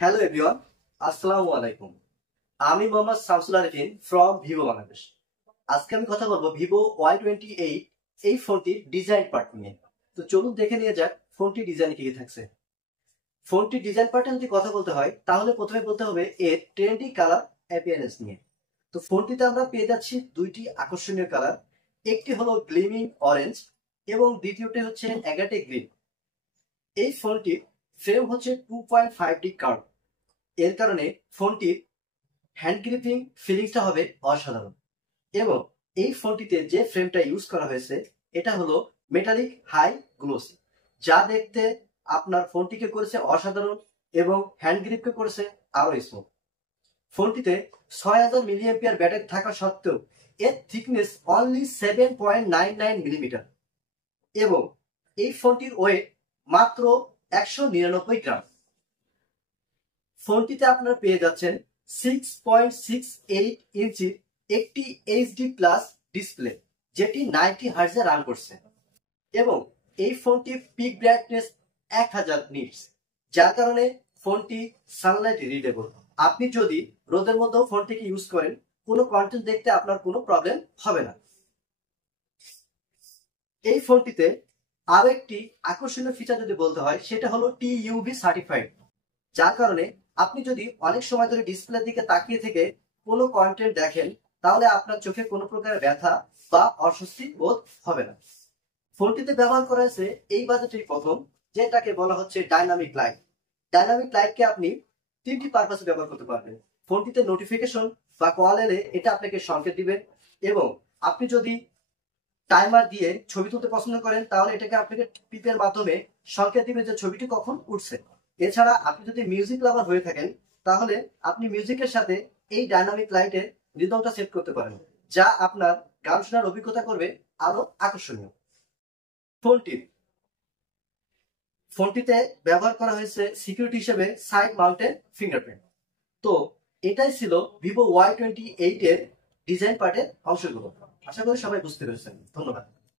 Hello everyone, আসসালামু আলাইকুম। আমি মোহাম্মদ শামসুল আরিফিন ফ্রম ভিভো বাংলাদেশ। আজকে আমি কথা বলবো ভিভো Y28 এই ফোনটির ডিজাইন পার্ট নিয়ে। তো চলুন দেখে নিয়ে যাক ফোনটির ডিজাইন কি কি থাকছে। ফোনটির ডিজাইন পার্টে যদি কথা বলতে হয় তাহলে প্রথমে বলতে হবে এর ট্রেন্ডি কালার অ্যাপিয়ারেন্স নিয়ে। তো ফোনটিতে আমরা পেয়ে যাচ্ছি দুইটি আকর্ষণীয় কালার, একটি হলো গ্লিমিং অরেঞ্জ এবং দ্বিতীয়টি হচ্ছে অ্যাগাটে গ্রিন। এই ফোনটির ফ্রেম হচ্ছে 2.5D কার্ভ। এর কারণে ফোনটির হ্যান্ড গ্রিপিং ফিলিংসটা হবে অসাধারণ। এবং এই ফোনটিতে যে ফ্রেমটা ইউজ করা হয়েছে এটা হলো মেটালিক হাই গ্লোসি, যা দেখতে আপনার ফোনটিকে করেছে অসাধারণ এবং হ্যান্ড গ্রিপকে করেছে আরো স্মুথ। ফোনটিতে 6000 মিলিঅ্যাম্পিয়ার ব্যাটারি থাকা সত্ত্বেও এর থিকনেস অনলি 7.99 মিলিমিটার এবং এই ফোনটির ওয়েট মাত্র 199 গ্রাম। ফোনটিতে আপনারা পেয়ে যাচ্ছেন 6.68 ইঞ্চির একটি এইচডি প্লাস ডিসপ্লে, যেটি 90 হার্টজে রান করছে এবং এই ফোনটি পিক ব্রাইটনেস 1000 নিটস, যার কারণে ফোনটি সানলাইট রিডেবল। আপনি যদি রোদের মধ্যেও ফোনটিকে ইউজ করেন কোনো কন্টেন্ট দেখতে আপনার কোনো প্রবলেম হবে না। এই ফোনটিতে আরো একটি আকর্ষণীয় ফিচার যদি বলতে হয় সেটা হলো টিইউভি সার্টিফাইড, যার কারণে আপনি যদি অনেক সময় ধরে ডিসপ্লের দিকে তাকিয়ে থেকে কোনো কন্টেন্ট দেখেন তাহলে আপনার চোখে কোনো প্রকারের ব্যথা বা অস্বস্তি বোধ হবে না। ফোনটিতে ব্যবহার করা হয়েছে এই বাজেটের প্রথম, যেটাকে বলা হচ্ছে ডাইনামিক লাইট। ডাইনামিক লাইটকে আপনি তিনটি পারপাসে ব্যবহার করতে পারবেন। ফোনটিতে নোটিফিকেশন বা কল এলে এটা আপনাকে সংকেত দিবে এবং আপনি যদি টাইমার দিয়ে ছবি তুলতে পছন্দ করেন তাহলে এটাকে আপনাকে টিপের মাধ্যমে সংকেত দিবে যে ছবিটি কখন উঠছে। এছাড়া আপনি যদি মিউজিক লাভার হয়ে থাকেন তাহলে আপনি মিউজিকের সাথে এই ডাইনামিক লাইটের রিদমটা সেট করতে পারেন, যা আপনার গান শোনার অভিজ্ঞতা করবে আরো আকর্ষণীয়। ফোনটিতে ব্যবহার করা হয়েছে সিকিউরিটি হিসেবে সাইড মাউন্টেড ফিঙ্গারপ্রিন্ট। তো এটাই ছিল ভিভো Y28 এর ডিজাইন পার্টের অংশগুলো। আশা করি সবাই বুঝতে পেরেছেন। ধন্যবাদ।